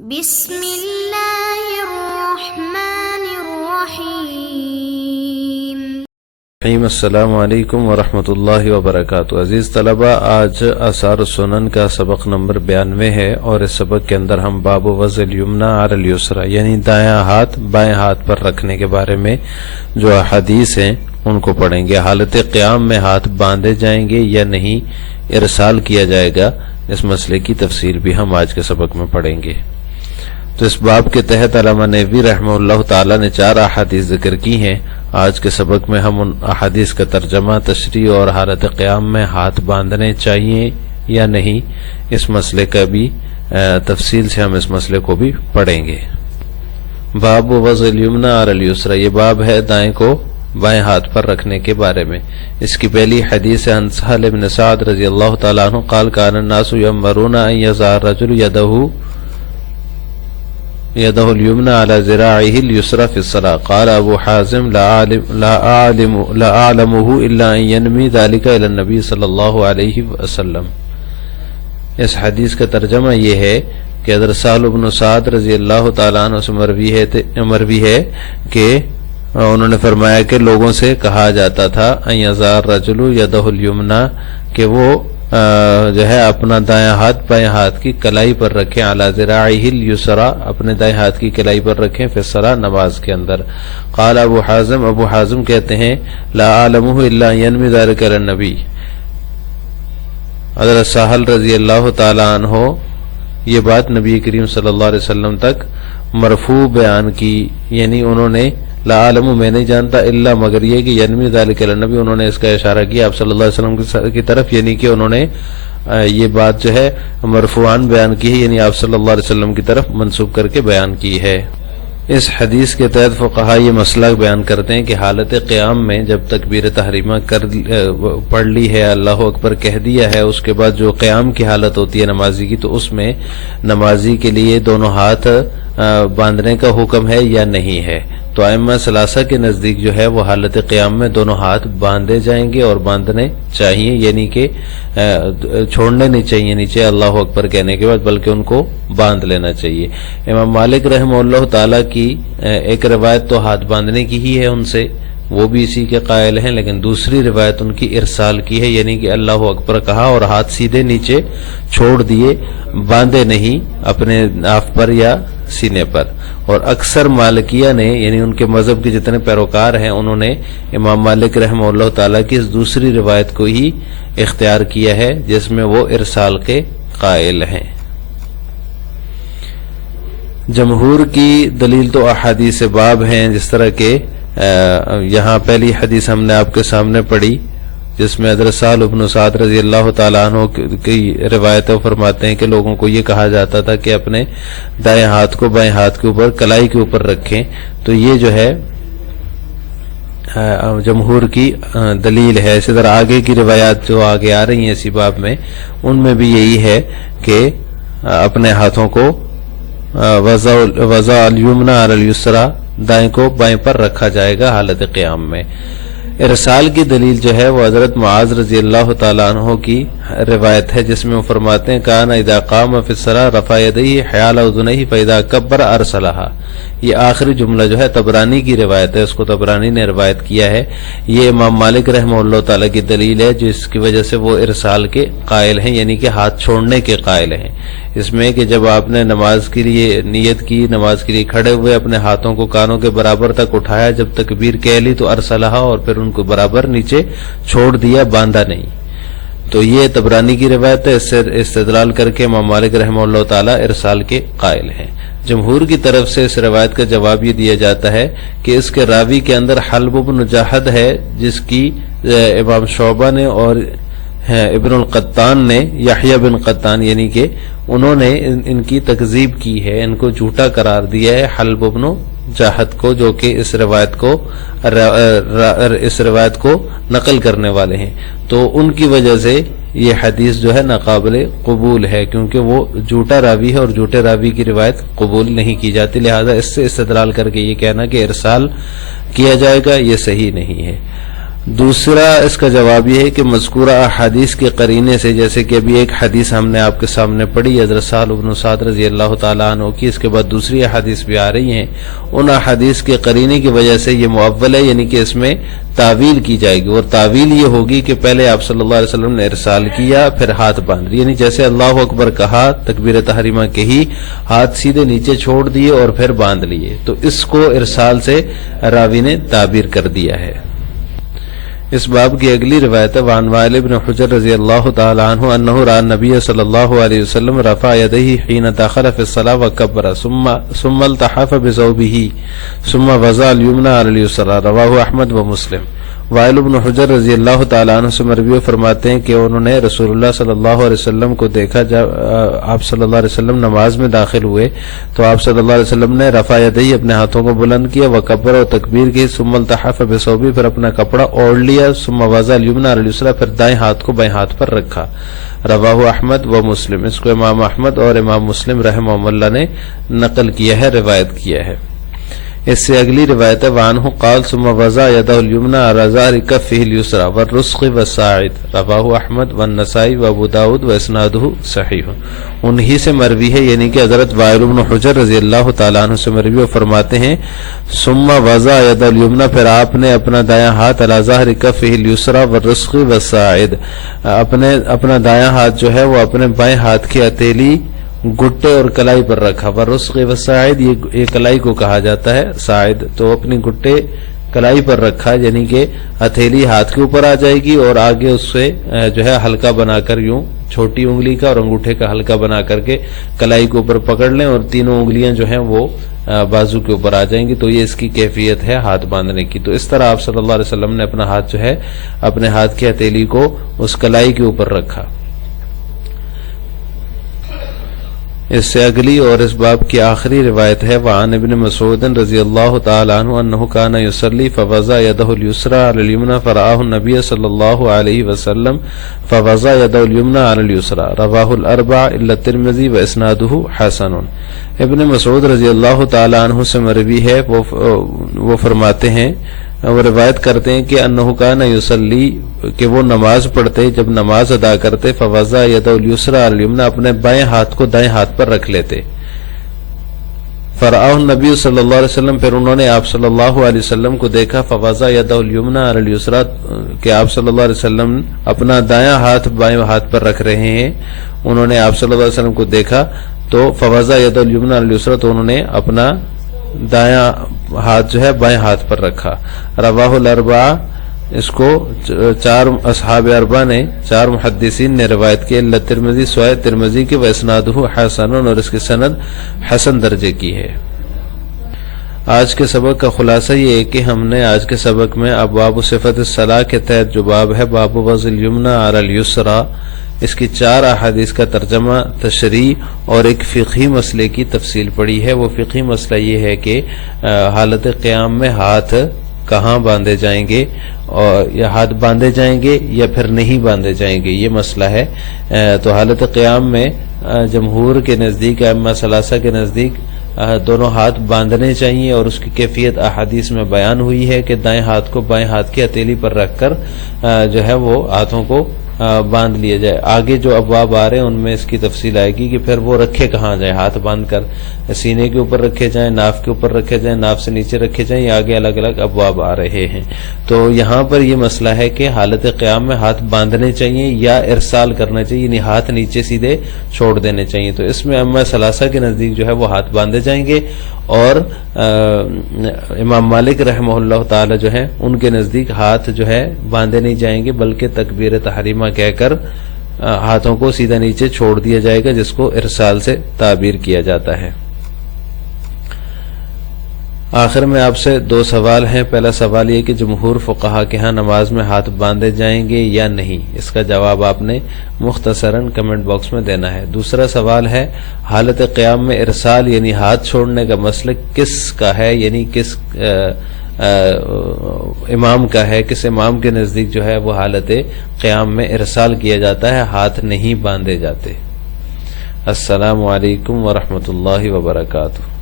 بسم اللہ الرحمن الرحیم۔ السلام علیکم ورحمۃ اللہ وبرکاتہ۔ عزیز طلبہ، آج آثار السنن کا سبق نمبر 92 ہے، اور اس سبق کے اندر ہم باب وضع الیمنی علی الیسری یعنی دایاں ہاتھ بائیں ہاتھ پر رکھنے کے بارے میں جو احادیث ہیں ان کو پڑھیں گے۔ حالت قیام میں ہاتھ باندھے جائیں گے یا نہیں، ارسال کیا جائے گا، اس مسئلے کی تفصیل بھی ہم آج کے سبق میں پڑھیں گے۔ تو اس باب کے تحت علامہ نووی رحمہ اللہ تعالی نے 4 احادیث ذکر کی ہیں۔ آج کے سبق میں ہم ان احادیث کا ترجمہ، تشریح اور حالت قیام میں ہاتھ باندھنے چاہیے یا نہیں، اس مسئلے کا بھی تفصیل سے ہم اس مسئلے کو بھی پڑھیں گے۔ باب وضع الیمنی علی الیسری، یہ باب ہے دائیں کو بائیں ہاتھ پر رکھنے کے بارے میں۔ اس کی پہلی حدیث ہے عن سہل بن سعد رضی اللہ تعالیٰ عنہ قال کان الناس یؤمرون ان یضع الرجل يده اليمنى على ذراعه اليسرى في الصلاة قال ابو حازم لا اعلمه الا ان ينمي ذلك الى النبي صلی اللہ علیہ وسلم۔ اس حدیث کا ترجمہ یہ ہے کہ حضرت سہل بن سعد رضی اللہ تعالیٰ عنہ سے مروی ہے کہ انہوں نے فرمایا کہ لوگوں سے کہا جاتا تھا ان يضع الرجل يده اليمنى کہ وہ جو ہے اپنا دایاں ہاتھ بائیں ہاتھ کی کلائی پر رکھیں، علی ذراعہ الیسری اپنے دائیں ہاتھ کی کلائی پر رکھیں، فی الصلاۃ نماز کے اندر۔ قال ابو حازم کہتے ہیں لا اعلمہ الا ان ینمی ذلک علی النبی، حضرت سہل رضی اللہ تعالی عنہ یہ بات نبی کریم صلی اللہ علیہ وسلم تک مرفوع بیان کی، یعنی انہوں نے لا عالم میں نہیں جانتا الا مگر یہ کہ ینمی ذالک النبی، انہوں نے اس کا اشارہ کیا آپ صلی اللہ علیہ وسلم کی طرف، یعنی کہ انہوں نے یہ بات جو ہے مرفوعاً بیان کی ہے، یعنی آپ صلی اللہ علیہ وسلم کی طرف منسوب کر کے بیان کی ہے۔ اس حدیث کے تحت فقہا یہ مسئلہ بیان کرتے ہیں کہ حالت قیام میں جب تکبیر تحریمہ پڑھ لی ہے، اللہ اکبر کہہ دیا ہے، اس کے بعد جو قیام کی حالت ہوتی ہے نمازی کی، تو اس میں نمازی کے لیے دونوں ہاتھ باندھنے کا حکم ہے یا نہیں ہے۔ تو ائمہ ثلاثہ کے نزدیک جو ہے وہ حالت قیام میں دونوں ہاتھ باندھے جائیں گے اور باندھنے چاہیے، یعنی کہ چھوڑنے نہیں چاہیے نیچے اللہ اکبر کہنے کے بعد، بلکہ ان کو باندھ لینا چاہیے۔ امام مالک رحمہ اللہ تعالیٰ کی ایک روایت تو ہاتھ باندھنے کی ہی ہے ان سے، وہ بھی اسی کے قائل ہیں، لیکن دوسری روایت ان کی ارسال کی ہے، یعنی کہ اللہ اکبر کہا اور ہاتھ سیدھے نیچے چھوڑ دیے، باندھے نہیں اپنے ناف پر یا سینے پر۔ اور اکثر مالکیہ نے، یعنی ان کے مذہب کے جتنے پیروکار ہیں، انہوں نے امام مالک رحمہ اللہ تعالیٰ کی اس دوسری روایت کو ہی اختیار کیا ہے جس میں وہ ارسال کے قائل ہیں۔ جمہور کی دلیل تو احادیث باب ہیں، جس طرح کہ یہاں پہلی حدیث ہم نے آپ کے سامنے پڑھی جس میں حضرت سہل بن سعد رضی اللہ تعالیٰ عنہ کی روایتیں فرماتے ہیں کہ لوگوں کو یہ کہا جاتا تھا کہ اپنے دائیں ہاتھ کو بائیں ہاتھ کے اوپر کلائی کے اوپر رکھیں، تو یہ جو ہے جمہور کی دلیل ہے۔ اسی طرح آگے کی روایات جو آگے آ رہی ہیں اسی باب میں، ان میں بھی یہی ہے کہ اپنے ہاتھوں کو وضع الیمنی علی الیسری دائیں کو بائیں پر رکھا جائے گا حالت قیام میں۔ ارسال کی دلیل جو ہے وہ حضرت معاذ رضی اللہ تعالیٰ عنہ کی روایت ہے جس میں وہ فرماتے ہیں کان اذا قام فی الصلاۃ رفع یدیہ حیال اذنیہ فاذا کبر ارسلھا۔ یہ آخری جملہ جو ہے طبرانی کی روایت ہے، اس کو طبرانی نے روایت کیا ہے۔ یہ امام مالک رحمہ اللہ تعالیٰ کی دلیل ہے جس کی وجہ سے وہ ارسال کے قائل ہیں، یعنی کہ ہاتھ چھوڑنے کے قائل ہیں۔ اس میں کہ جب آپ نے نماز کے لیے نیت کی، نماز کے لیے کھڑے ہوئے، اپنے ہاتھوں کو کانوں کے برابر تک اٹھایا، جب تکبیر کہہ لی تو ارسلھا، اور پھر ان کو برابر نیچے چھوڑ دیا، باندھا نہیں۔ تو یہ طبرانی کی روایت ہے، اس سے استدلال کر کے امام مالک رحمہ اللہ تعالیٰ ارسال کے قائل ہیں۔ جمہور کی طرف سے اس روایت کا جواب یہ دیا جاتا ہے کہ اس کے راوی کے اندر حلب بن جاحد ہے، جس کی امام شعبہ نے اور ابن القطان نے، یحییٰ بن قطان، یعنی کہ انہوں نے ان کی تکذیب کی ہے، ان کو جھوٹا قرار دیا ہے حلب بن جاحد کو، جو کہ اس روایت کو نقل کرنے والے ہیں۔ تو ان کی وجہ سے یہ حدیث جو ہے ناقابل قبول ہے، کیونکہ وہ جھوٹا راوی ہے اور جھوٹے راوی کی روایت قبول نہیں کی جاتی، لہذا اس سے استدلال کر کے یہ کہنا کہ ارسال کیا جائے گا یہ صحیح نہیں ہے۔ دوسرا اس کا جواب یہ ہے کہ مذکورہ احادیث کے قرینے سے، جیسے کہ ابھی ایک حدیث ہم نے آپ کے سامنے پڑھی حضرت سہل بن سعد رضی اللہ تعالیٰ عنہ کی، اس کے بعد دوسری احادیث بھی آ رہی ہیں، ان احادیث کے قرینے کی وجہ سے یہ معول ہے، یعنی کہ اس میں تعویل کی جائے گی، اور تعویل یہ ہوگی کہ پہلے آپ صلی اللہ علیہ وسلم نے ارسال کیا پھر ہاتھ باندھ لیے، یعنی جیسے اللہ اکبر کہا تکبیر تحریمہ کہی، ہاتھ سیدھے نیچے چھوڑ دیے اور پھر باندھ لیے، تو اس کو ارسال سے راوی نے تعبیر کر دیا ہے۔ اس باب کی اگلی روایت ہے وعن وائل بن حجر رضی اللہ تعالی عنہ انہ رأى النبی صلی اللہ علیہ وسلم رفع یدیہ حین دخل فی الصلاة وکبر ثم التحف بثوبہ ثم وضع الیمنى علی الیسری، رواہ احمد و مسلم۔ وائل بن حجر رضی اللہ تعالیٰ عنہ سے مروی فرماتے ہیں کہ انہوں نے رسول اللہ صلی اللہ علیہ وسلم کو دیکھا، جب آپ صلی اللہ علیہ وسلم نماز میں داخل ہوئے تو آپ صلی اللہ علیہ وسلم نے رفع یدیہ اپنے ہاتھوں کو بلند کیا، وکبر اور تکبیر کی، ثم التحف بثوبہ پھر اپنا کپڑا اوڑھ لیا، ثم وضع الیمنى علی الیسری پھر دائیں ہاتھ کو بائیں ہاتھ پر رکھا، رواہ احمد و مسلم۔ اس کو امام احمد اور امام مسلم رحمہ اللہ نے نقل کیا ہے، روایت کیا ہے۔ اس سے اگلی روایت ہے وعنہ قال ثم وضع یدہ الیمنى علی ظہر کفہ الیسری والرسغ والساعد، رواہ احمد والنسائی وابو داود واسنادہ صحیح۔ انہی سے مروی ہے، یعنی کہ حضرت وائل بن حجر رضی اللہ تعالیٰ عنہ سے مروی فرماتے ہیں ثم وضع یدہ الیمنى پھر آپ نے اپنا دایاں ہاتھ علی ظہر کفہ الیسری والرسغ والساعد، اپنا دایاں ہاتھ جو ہے وہ اپنے بائیں ہاتھ کی ہتھیلی، گٹے اور کلائی پر رکھا، والرسغ والساعد یہ کلائی کو کہا جاتا ہے، ساعد تو اپنی گٹے کلائی پر رکھا، یعنی کہ ہتھیلی ہاتھ کے اوپر آ جائے گی اور آگے اس سے جو ہے ہلکا بنا کر یوں چھوٹی انگلی کا اور انگوٹھے کا ہلکا بنا کر کے کلائی کے اوپر پکڑ لیں اور تینوں انگلیاں جو ہیں وہ بازو کے اوپر آ جائیں گی، تو یہ اس کی کیفیت ہے ہاتھ باندھنے کی۔ تو اس طرح آپ صلی اللہ علیہ وسلم نے اپنا ہاتھ جو ہے اپنے ہاتھ کی ہتھیلی کو اس کلائی کے اوپر رکھا۔ اس سے اگلی اور اس باب کی آخری روایت ہے وعن ابن مسعود رضی اللہ تعالی عنہ انہ کان یصلی فوضع یدہ الیسری علی الیمنى فرآہ النبی صلی اللہ علیہ وسلم فوضع یدہ الیمنى علی الیسری، رواہ الاربعہ الا الترمذی واسنادہ حسن۔ ابن مسعود رضی اللہ تعالی عنہ سے مروی ہے، وہ فرماتے ہیں، وہ روایت کرتے ہیں کہ انہ کان یصلی کہ وہ نماز پڑھتے، جب نماز ادا کرتے فوضع یدہ الیسری علی الیمنى اپنے بائیں ہاتھ کو دائیں ہاتھ پر رکھ لیتے، فرآہ النبی صلی اللہ علیہ وسلم پھر انہوں نے آپ صلی اللہ علیہ وسلم کو دیکھا، فوضع یدہ الیمنى علی الیسری کہ آپ صلی اللہ علیہ وسلم اپنا دایاں ہاتھ بائیں ہاتھ پر رکھ رہے ہیں، انہوں نے آپ صلی اللہ علیہ وسلم کو دیکھا تو فوضع یدہ الیمنى علی الیسری تو انہوں نے اپنا دایاں ہاتھ جو ہے بائیں ہاتھ پر رکھا، رواہ الاربعہ اس کو چار اصحاب اربعہ نے، چار محدثین نے روایت کی، الا ترمذی سوائے ترمذی کے، واسنادہ حسن اور اس کی سند حسن درجے کی ہے۔ آج کے سبق کا خلاصہ یہ ہے کہ ہم نے آج کے سبق میں ابواب صفت الصلاۃ کے تحت جو باب ہے باب وضع الیمنى علی الیسری، اس کی 4 احادیث کا ترجمہ، تشریح اور ایک فقہی مسئلے کی تفصیل پڑی ہے۔ وہ فقہی مسئلہ یہ ہے کہ حالت قیام میں ہاتھ کہاں باندھے جائیں گے، اور یا ہاتھ باندھے جائیں گے یا پھر نہیں باندھے جائیں گے، یہ مسئلہ ہے۔ تو حالت قیام میں جمہور کے نزدیک، ائمہ ثلاثہ کے نزدیک دونوں ہاتھ باندھنے چاہیے، اور اس کی کیفیت احادیث میں بیان ہوئی ہے کہ دائیں ہاتھ کو بائیں ہاتھ کی ہتھیلی پر رکھ کر جو ہے وہ ہاتھوں کو باندھ لیا جائے۔ آگے جو ابواب آ رہے ہیں ان میں اس کی تفصیل آئے گی کہ پھر وہ رکھے کہاں جائیں، ہاتھ باندھ کر سینے کے اوپر رکھے جائیں، ناف کے اوپر رکھے جائیں، ناف سے نیچے رکھے جائیں، یہ آگے الگ الگ ابواب آ رہے ہیں۔ تو یہاں پر یہ مسئلہ ہے کہ حالت قیام میں ہاتھ باندھنے چاہیے یا ارسال کرنا چاہیے، یعنی ہاتھ نیچے سیدھے چھوڑ دینے چاہیے۔ تو اس میں ائمہ ثلاثہ کے نزدیک جو ہے وہ ہاتھ باندھے جائیں گے، اور امام مالک رحمہ اللہ تعالی جو ہے ان کے نزدیک ہاتھ جو ہے باندھے نہیں جائیں گے، بلکہ تکبیر تحریمہ کہہ کر ہاتھوں کو سیدھا نیچے چھوڑ دیا جائے گا، جس کو ارسال سے تعبیر کیا جاتا ہے۔ آخر میں آپ سے 2 سوال ہیں۔ پہلا سوال یہ کہ جمہور فقہا کے ہاں نماز میں ہاتھ باندھے جائیں گے یا نہیں، اس کا جواب آپ نے مختصراً کمنٹ باکس میں دینا ہے۔ دوسرا سوال ہے حالت قیام میں ارسال یعنی ہاتھ چھوڑنے کا مسلک کس کا ہے، یعنی کس امام کا ہے، کس امام کے نزدیک جو ہے وہ حالت قیام میں ارسال کیا جاتا ہے، ہاتھ نہیں باندھے جاتے۔ السلام علیکم ورحمۃ اللہ وبرکاتہ۔